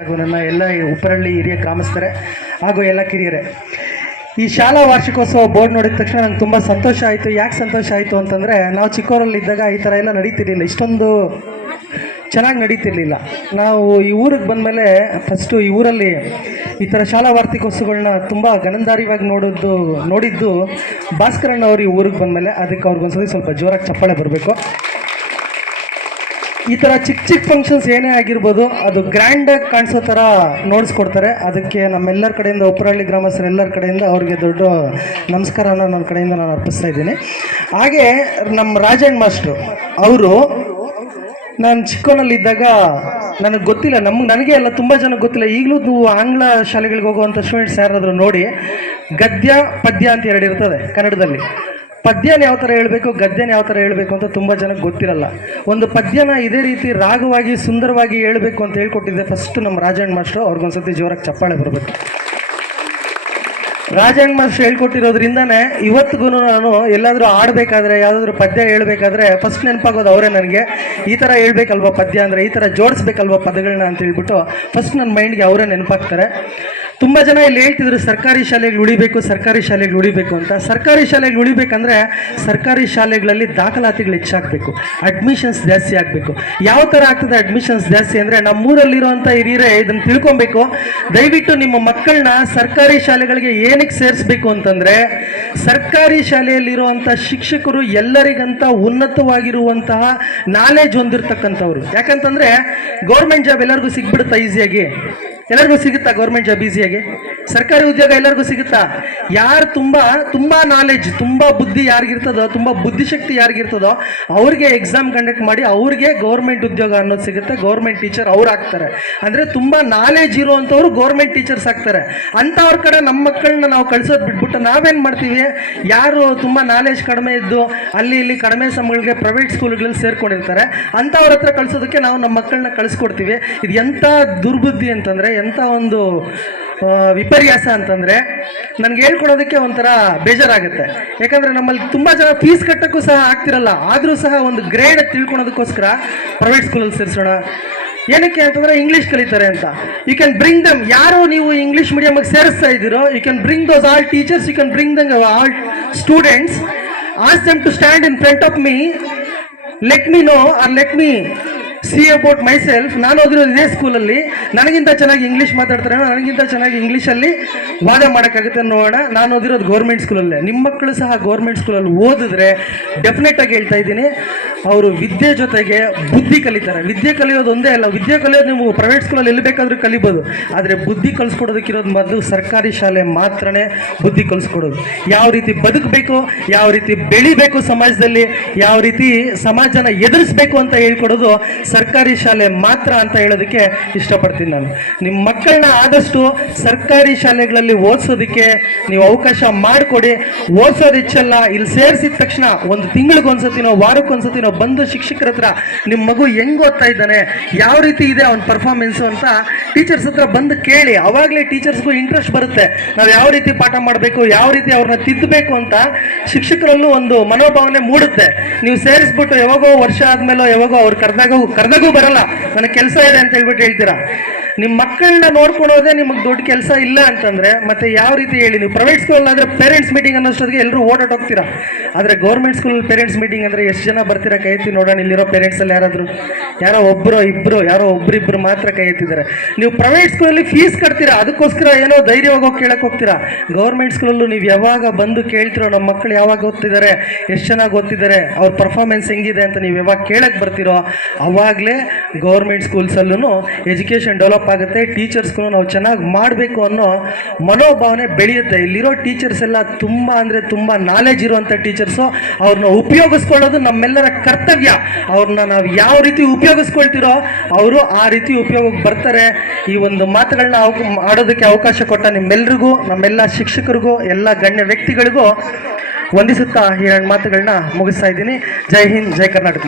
ಹಾಗೂ ನನ್ನ ಎಲ್ಲ ಉಪ್ಪರಳ್ಳಿ ಹಿರಿಯ ಗ್ರಾಮಸ್ಥರೇ ಹಾಗೂ ಎಲ್ಲ ಕಿರಿಯರೇ, ಈ ಶಾಲಾ ವಾರ್ಷಿಕೋತ್ಸವ ಬೋರ್ಡ್ ನೋಡಿದ ತಕ್ಷಣ ನಂಗೆ ತುಂಬ ಸಂತೋಷ ಆಯಿತು. ಯಾಕೆ ಸಂತೋಷ ಆಯಿತು ಅಂತಂದರೆ, ನಾವು ಚಿಕ್ಕವರಲ್ಲಿದ್ದಾಗ ಈ ಥರ ಎಲ್ಲ ನಡೀತಿರ್ಲಿಲ್ಲ. ಇಷ್ಟೊಂದು ಚೆನ್ನಾಗಿ ನಡೀತಿರ್ಲಿಲ್ಲ. ನಾವು ಈ ಊರಿಗೆ ಬಂದಮೇಲೆ ಫಸ್ಟು ಈ ಊರಲ್ಲಿ ಈ ಥರ ಶಾಲಾ ವಾರ್ಷಿಕೋತ್ಸವಗಳನ್ನ ತುಂಬ ಗಣಂದಾರಿವಾಗಿ ನೋಡೋದು ನೋಡಿದ್ದು ಭಾಸ್ಕರಣ್ಣ ಅವರು ಈ ಊರಿಗೆ ಬಂದಮೇಲೆ. ಅದಕ್ಕೆ ಅವ್ರಿಗೊಂದ್ಸರಿ ಸ್ವಲ್ಪ ಜೋರಾಗಿ ಚಪ್ಪಾಳೆ ಬರಬೇಕು. ಈ ಥರ ಚಿಕ್ಕ ಚಿಕ್ಕ ಫಂಕ್ಷನ್ಸ್ ಏನೇ ಆಗಿರ್ಬೋದು, ಅದು ಗ್ರ್ಯಾಂಡಾಗಿ ಕಾಣಿಸೋ ಥರ ನೋಡಿಸ್ಕೊಡ್ತಾರೆ ಅದಕ್ಕೆ ನಮ್ಮೆಲ್ಲರ ಕಡೆಯಿಂದ ಉಪ್ಪರಹಳ್ಳಿ ಗ್ರಾಮಸ್ಥರ ಎಲ್ಲರ ಕಡೆಯಿಂದ ಅವ್ರಿಗೆ ದೊಡ್ಡ ನಮಸ್ಕಾರನ ನನ್ನ ಕಡೆಯಿಂದ ನಾನು ಅರ್ಪಿಸ್ತಾ ಇದ್ದೀನಿ. ಹಾಗೆ ನಮ್ಮ ರಾಜಣ್ಣ ಮಾಸ್ಟ್ರು, ಅವರು ನಾನು ಚಿಕ್ಕವನಲ್ಲಿದ್ದಾಗ ನನಗೆ ಗೊತ್ತಿಲ್ಲ, ನಮ್ಗೆ ನನಗೆ ಅಲ್ಲ, ತುಂಬ ಜನ ಗೊತ್ತಿಲ್ಲ. ಈಗಲೂ ನೀವು ಆಂಗ್ಲ ಶಾಲೆಗಳಿಗೆ ಹೋಗುವಂಥ ಸ್ಟೂಡೆಂಟ್ಸ್ ಯಾರಾದರೂ ನೋಡಿ, ಗದ್ಯ, ಪದ್ಯ ಅಂತ ಎರಡು ಇರ್ತದೆ ಕನ್ನಡದಲ್ಲಿ. ಪದ್ಯನ ಯಾವ ಥರ ಹೇಳಬೇಕು, ಗದ್ಯನ ಯಾವ ಥರ ಹೇಳಬೇಕು ಅಂತ ತುಂಬ ಜನಕ್ಕೆ ಗೊತ್ತಿರಲ್ಲ. ಒಂದು ಪದ್ಯನ ಇದೇ ರೀತಿ ರಾಗವಾಗಿ, ಸುಂದರವಾಗಿ ಹೇಳಬೇಕು ಅಂತ ಹೇಳ್ಕೊಟ್ಟಿದ್ದೆ ಫಸ್ಟ್ ನಮ್ಮ ರಾಜಣ್ಣ ಮಾಸ್ಟ್ರು. ಅವ್ರಿಗೊಂದ್ಸತಿ ಜೋರಾಗಿ ಚಪ್ಪಾಳೆ ಬರಬೇಕು. ರಾಜಣ್ಣ ಮಾಸ್ಟರ್ ಹೇಳ್ಕೊಟ್ಟಿರೋದ್ರಿಂದನೇ ಇವತ್ತಿಗೂ ನಾನು ಎಲ್ಲಾದರೂ ಆಡಬೇಕಾದ್ರೆ ಯಾವುದಾದ್ರೂ ಪದ್ಯ ಹೇಳ್ಬೇಕಾದ್ರೆ ಫಸ್ಟ್ ನೆನಪಾಗೋದು ಅವರೇ ನನಗೆ. ಈ ಥರ ಹೇಳ್ಬೇಕಲ್ವ ಪದ್ಯ ಅಂದರೆ, ಈ ಥರ ಜೋಡಿಸ್ಬೇಕಲ್ವ ಪದಗಳನ್ನ ಅಂತ ಹೇಳ್ಬಿಟ್ಟು ಫಸ್ಟ್ ನನ್ನ ಮೈಂಡ್ಗೆ ಅವರೇ ನೆನಪಾಗ್ತಾರೆ. ತುಂಬ ಜನ ಇಲ್ಲಿ ಹೇಳ್ತಿದ್ರು, ಸರ್ಕಾರಿ ಶಾಲೆಗಳು ಉಳಿಬೇಕು, ಸರ್ಕಾರಿ ಶಾಲೆಗಳು ಉಳಿಬೇಕು ಅಂತ. ಸರ್ಕಾರಿ ಶಾಲೆಗಳು ಉಳಿಬೇಕಂದ್ರೆ ಸರ್ಕಾರಿ ಶಾಲೆಗಳಲ್ಲಿ ದಾಖಲಾತಿಗಳು ಹೆಚ್ಚಾಗಬೇಕು. ಅಡ್ಮಿಷನ್ಸ್ ಜಾಸ್ತಿ ಆಗಬೇಕು. ಯಾವ ಥರ ಆಗ್ತದೆ ಅಡ್ಮಿಷನ್ಸ್ ಜಾಸ್ತಿ ಅಂದರೆ ನಮ್ಮೂರಲ್ಲಿರುವಂಥ ಹಿರಿಯರೇ ಇದನ್ನು ತಿಳ್ಕೊಬೇಕು. ದಯವಿಟ್ಟು ನಿಮ್ಮ ಮಕ್ಕಳನ್ನ ಸರ್ಕಾರಿ ಶಾಲೆಗಳಿಗೆ ಏನಕ್ಕೆ ಸೇರಿಸ್ಬೇಕು ಅಂತಂದರೆ ಸರ್ಕಾರಿ ಶಾಲೆಯಲ್ಲಿರುವಂಥ ಶಿಕ್ಷಕರು ಎಲ್ಲರಿಗಂತ ಉನ್ನತವಾಗಿರುವಂತಹ ನಾಲೆಜ್ ಹೊಂದಿರತಕ್ಕಂಥವ್ರು. ಯಾಕಂತಂದರೆ ಗೌರ್ಮೆಂಟ್ ಜಾಬ್ ಎಲ್ಲರಿಗೂ ಸಿಗ್ಬಿಡುತ್ತಾ ಈಸಿಯಾಗಿ ಎಲ್ಲರಿಗೂ ಸಿಗುತ್ತಾ ಗೌರ್ಮೆಂಟ್ ಜಾಬ್ ಈಸಿಯಾಗಿ ಸರ್ಕಾರಿ ಉದ್ಯೋಗ ಎಲ್ಲರಿಗೂ ಸಿಗುತ್ತಾ? ಯಾರು ತುಂಬ ತುಂಬ ನಾಲೆಜ್ ತುಂಬ ಬುದ್ಧಿ ಯಾರಿಗಿರ್ತದೋ, ತುಂಬ ಬುದ್ಧಿಶಕ್ತಿ ಯಾರಿಗಿರ್ತದೋ, ಅವ್ರಿಗೆ ಎಕ್ಸಾಮ್ ಕಂಡಕ್ಟ್ ಮಾಡಿ ಅವ್ರಿಗೆ ಗೌರ್ಮೆಂಟ್ ಉದ್ಯೋಗ ಅನ್ನೋದು ಸಿಗುತ್ತೆ ಗೌರ್ಮೆಂಟ್ ಟೀಚರ್ ಅವ್ರು ಆಗ್ತಾರೆ. ಅಂದರೆ ತುಂಬ ನಾಲೆಜ್ ಇರುವಂಥವ್ರು ಗೌರ್ಮೆಂಟ್ ಟೀಚರ್ಸ್ ಆಗ್ತಾರೆ. ಅಂಥವ್ರ ಕಡೆ ನಮ್ಮ ಮಕ್ಕಳನ್ನ ನಾವು ಕಳ್ಸೋದು ಬಿಟ್ಬಿಟ್ಟು ನಾವೇನು ಮಾಡ್ತೀವಿ? ಯಾರು ತುಂಬ ನಾಲೆಜ್ ಕಡಿಮೆ ಇದ್ದು ಅಲ್ಲಿ ಇಲ್ಲಿ ಕಡಿಮೆ ಸಮಯಗಳಿಗೆ ಪ್ರೈವೇಟ್ ಸ್ಕೂಲ್ಗಳಲ್ಲಿ ಸೇರ್ಕೊಂಡಿರ್ತಾರೆ. ಅಂಥವ್ರ ಹತ್ರ ಕಳ್ಸೋದಕ್ಕೆ ನಾವು ನಮ್ಮ ಮಕ್ಕಳನ್ನ ಕಳಿಸ್ಕೊಡ್ತೀವಿ. ಇದು ಎಂಥ ದುರ್ಬುದ್ಧಿ ಅಂತಂದರೆ ಎಂಥ ಒಂದು ವಿಪರ್ಯಾಸ ಅಂತಂದರೆ ನನಗೆ ಹೇಳ್ಕೊಡೋದಕ್ಕೆ ಒಂಥರ ಬೇಜಾರಾಗುತ್ತೆ. ಯಾಕಂದರೆ ನಮ್ಮಲ್ಲಿ ತುಂಬ ಜನ ಫೀಸ್ ಕಟ್ಟೋಕ್ಕೂ ಸಹ ಆಗ್ತಿರಲ್ಲ. ಆದರೂ ಸಹ ಒಂದು ಗ್ರೇಡ್ ತಿಳ್ಕೊಳೋದಕ್ಕೋಸ್ಕರ ಪ್ರೈವೇಟ್ ಸ್ಕೂಲಲ್ಲಿ ಸೇರಿಸೋಣ. ಏನಕ್ಕೆ ಅಂತಂದ್ರೆ ಇಂಗ್ಲೀಷ್ ಕಲಿತಾರೆ ಅಂತ. ಯು ಕ್ಯಾನ್ ಬ್ರಿಂಗ್ ದಮ್ ಯಾರು ನೀವು ಇಂಗ್ಲೀಷ್ ಮೀಡಿಯಮ್ಗೆ ಸೇರಿಸ್ತಾ ಇದ್ದೀರೋ you can bring those all teachers you can bring them all students ask them to stand in front of me let me know or let me see about myself ನಾನು ಓದಿರೋದು ಇದೇ ಸ್ಕೂಲಲ್ಲಿ ನನಗಿಂತ ಚೆನ್ನಾಗಿ ಇಂಗ್ಲೀಷ್ ಮಾತಾಡ್ತಾರೆ. ನನಗಿಂತ ಚೆನ್ನಾಗಿ ಇಂಗ್ಲೀಷಲ್ಲಿ ವಾದ ಮಾಡೋಕ್ಕಾಗುತ್ತೆ ನೋಡೋಣ ನಾನು ಓದಿರೋದು ಗೌರ್ಮೆಂಟ್ ಸ್ಕೂಲಲ್ಲೇ ನಿಮ್ಮ ಮಕ್ಕಳು ಸಹ ಗೌರ್ಮೆಂಟ್ ಸ್ಕೂಲಲ್ಲಿ ಓದಿದ್ರೆ ಡೆಫಿನೆಟ್ ಆಗಿ ಹೇಳ್ತಾ ಇದ್ದೀನಿ. ಅವರು ವಿದ್ಯೆ ಜೊತೆಗೆ ಬುದ್ಧಿ ಕಲಿತಾರೆ. ವಿದ್ಯೆ ಕಲಿಯೋದು ಒಂದೇ ಅಲ್ಲ, ವಿದ್ಯೆ ಕಲಿಯೋದು ನೀವು ಪ್ರೈವೇಟ್ ಸ್ಕೂಲಲ್ಲಿ ಎಲ್ಲಿ ಬೇಕಾದರೂ ಕಲಿಬೋದು. ಆದರೆ ಬುದ್ಧಿ ಕಲಿಸ್ಕೊಡೋದಕ್ಕಿರೋದು ಮೊದಲು ಸರ್ಕಾರಿ ಶಾಲೆ ಮಾತ್ರನೇ ಬುದ್ಧಿ ಕಲಿಸ್ಕೊಡೋದು. ಯಾವ ರೀತಿ ಬದುಕಬೇಕು, ಯಾವ ರೀತಿ ಬೆಳಿಬೇಕು ಸಮಾಜದಲ್ಲಿ, ಯಾವ ರೀತಿ ಸಮಾಜನ ಎದುರಿಸ್ಬೇಕು ಅಂತ ಹೇಳ್ಕೊಡೋದು ಸರ್ಕಾರಿ ಶಾಲೆ ಮಾತ್ರ ಅಂತ ಹೇಳೋದಕ್ಕೆ ಇಷ್ಟಪಡ್ತೀನಿ ನಾನು. ನಿಮ್ಮ ಮಕ್ಕಳನ್ನ ಆದಷ್ಟು ಸರ್ಕಾರಿ ಶಾಲೆಗಳಲ್ಲಿ ಓದಿಸೋದಕ್ಕೆ ನೀವು ಅವಕಾಶ ಮಾಡಿಕೊಡಿ. ಓದಿಸೋದು ಹೆಚ್ಚಲ್ಲ, ಇಲ್ಲಿ ಸೇರಿಸಿದ ತಕ್ಷಣ ಒಂದು ತಿಂಗಳಿಗೊಂದ್ಸತಿನೋ, ವಾರಕ್ಕೊಂದ್ಸತಿನೋ ಬಂದು ಶಿಕ್ಷಕರ ಹತ್ರ ನಿಮ್ಮ ಮಗು ಹೆಂಗ್ ಓದ್ತಾ ಇದ್ದಾನೆ, ಯಾವ ರೀತಿ ಇದೆ ಅವನ ಪರ್ಫಾರ್ಮೆನ್ಸು ಅಂತ ಟೀಚರ್ಸ್ ಹತ್ರ ಬಂದು ಕೇಳಿ. ಅವಾಗಲೇ ಟೀಚರ್ಸ್ಗೂ ಇಂಟ್ರೆಸ್ಟ್ ಬರುತ್ತೆ. ನಾವು ಯಾವ ರೀತಿ ಪಾಠ ಮಾಡಬೇಕು, ಯಾವ ರೀತಿ ಅವ್ರನ್ನ ತಿದ್ದಬೇಕು ಅಂತ ಶಿಕ್ಷಕರಲ್ಲೂ ಒಂದು ಮನೋಭಾವನೆ ಮೂಡುತ್ತೆ. ನೀವು ಸೇರಿಸ್ಬಿಟ್ಟು ಯಾವಾಗೋ ವರ್ಷ ಆದ್ಮೇಲೋ ಯಾವಾಗೋ ಅವ್ರು ಕರೆದಾಗೂ ಕರೆದಾಗೂ ಬರಲ್ಲ. ನನಗೆ ಕೆಲಸ ಇದೆ ಅಂತ ಹೇಳ್ಬಿಟ್ಟು ಹೇಳ್ತೀರಾ? ನಿಮ್ಮ ಮಕ್ಕಳನ್ನ ನೋಡ್ಕೊಳೋದೇ ನಿಮಗೆ ದೊಡ್ಡ ಕೆಲಸ ಇಲ್ಲ ಅಂತಂದ್ರೆ, ಮತ್ತೆ ಯಾವ ರೀತಿ ಹೇಳಿ? ನೀವು ಪ್ರೈವೇಟ್ ಸ್ಕೂಲ್ ಆದ್ರೆ ಪೇರೆಂಟ್ಸ್ ಮೀಟಿಂಗ್ ಅನ್ನೋಷ್ಟೊತ್ತಿಗೆ ಎಲ್ಲರೂ ಓಡಾಟ ಹೋಗ್ತೀರಾ ಆದ್ರೆ ಗೌರ್ಮೆಂಟ್ ಸ್ಕೂಲ್ ಪೇರೆಂಟ್ಸ್ ಮೀಟಿಂಗ್ ಅಂದ್ರೆ ಎಷ್ಟು ಜನ ಬರ್ತೀರಾ ಕೈ ಎತ್ತಿ ನೋಡೋಣ, ಇಲ್ಲಿರೋ ಪೇರೆಂಟ್ಸ್ ಅಲ್ಲಿ ಯಾರಾದ್ರು? ಯಾರೋ ಒಬ್ಬರು ಇಬ್ರು, ಯಾರೋ ಒಬ್ರಿಬ್ರು ಮಾತ್ರ ಕೈ ಎತ್ತಿದ್ದಾರೆ. ನೀವು ಪ್ರೈವೇಟ್ ಸ್ಕೂಲಲ್ಲಿ ಫೀಸ್ ಕಟ್ತೀರಾ? ಅದಕ್ಕೋಸ್ಕರ ಏನೋ ಧೈರ್ಯವಾಗಿ ಹೋಗಿ ಕೇಳಕ್ ಹೋಗ್ತೀರಾ? ಗೌರ್ಮೆಂಟ್ ಸ್ಕೂಲಲ್ಲೂ ನೀವು ಯಾವಾಗ ಬಂದು ಕೇಳ್ತಿರೋ, ನಮ್ಮ ಮಕ್ಕಳು ಯಾವಾಗ ಓದ್ತಿದ್ದಾರೆ, ಎಷ್ಟು ಚೆನ್ನಾಗಿ ಓದ್ತಿದ್ದಾರೆ, ಅವ್ರ ಪರ್ಫಾರ್ಮೆನ್ಸ್ ಹೆಂಗಿದೆ ಅಂತ ನೀವು ಯಾವಾಗ ಕೇಳಕ್ ಬರ್ತೀರೋ, ಅವಾಗಲೇ ಗೌರ್ಮೆಂಟ್ ಸ್ಕೂಲ್ಸಲ್ಲೂ ಎಜುಕೇಷನ್ ಡೆವಲಪ್ ಆಗುತ್ತೆ ಟೀಚರ್ಸ್ಗೂ ನಾವು ಚೆನ್ನಾಗಿ ಮಾಡಬೇಕು ಅನ್ನೋ ಮನೋಭಾವನೆ ಬೆಳೆಯುತ್ತೆ. ಇಲ್ಲಿರೋ ಟೀಚರ್ಸ್ ಎಲ್ಲ ತುಂಬ ಅಂದರೆ ತುಂಬ ನಾಲೆಜ್ ಇರುವಂಥ ಟೀಚರ್ಸು ಅವ್ರನ್ನ ಉಪಯೋಗಿಸ್ಕೊಳ್ಳೋದು ನಮ್ಮೆಲ್ಲರ ಕರ್ತವ್ಯ. ಅವ್ರನ್ನ ನಾವು ಯಾವ ರೀತಿ ಉಪಯೋಗಿಸ್ಕೊಳ್ತಿರೋ ಅವರು ಆ ರೀತಿ ಉಪಯೋಗಕ್ಕೆ ಬರ್ತಾರೆ. ಈ ಒಂದು ಮಾತುಗಳನ್ನ ಆಡೋದಕ್ಕೆ ಅವಕಾಶ ಕೊಟ್ಟ ನಿಮ್ಮೆಲ್ರಿಗೂ, ನಮ್ಮೆಲ್ಲ ಶಿಕ್ಷಕರಿಗೂ, ಎಲ್ಲ ಗಣ್ಯ ವ್ಯಕ್ತಿಗಳಿಗೂ ವಂದಿಸುತ್ತಾ ಈ ಎರಡು ಮಾತುಗಳನ್ನ ಮುಗಿಸ್ತಾ ಇದ್ದೀನಿ. ಜೈ ಹಿಂದ್, ಜೈ ಕರ್ನಾಟಕ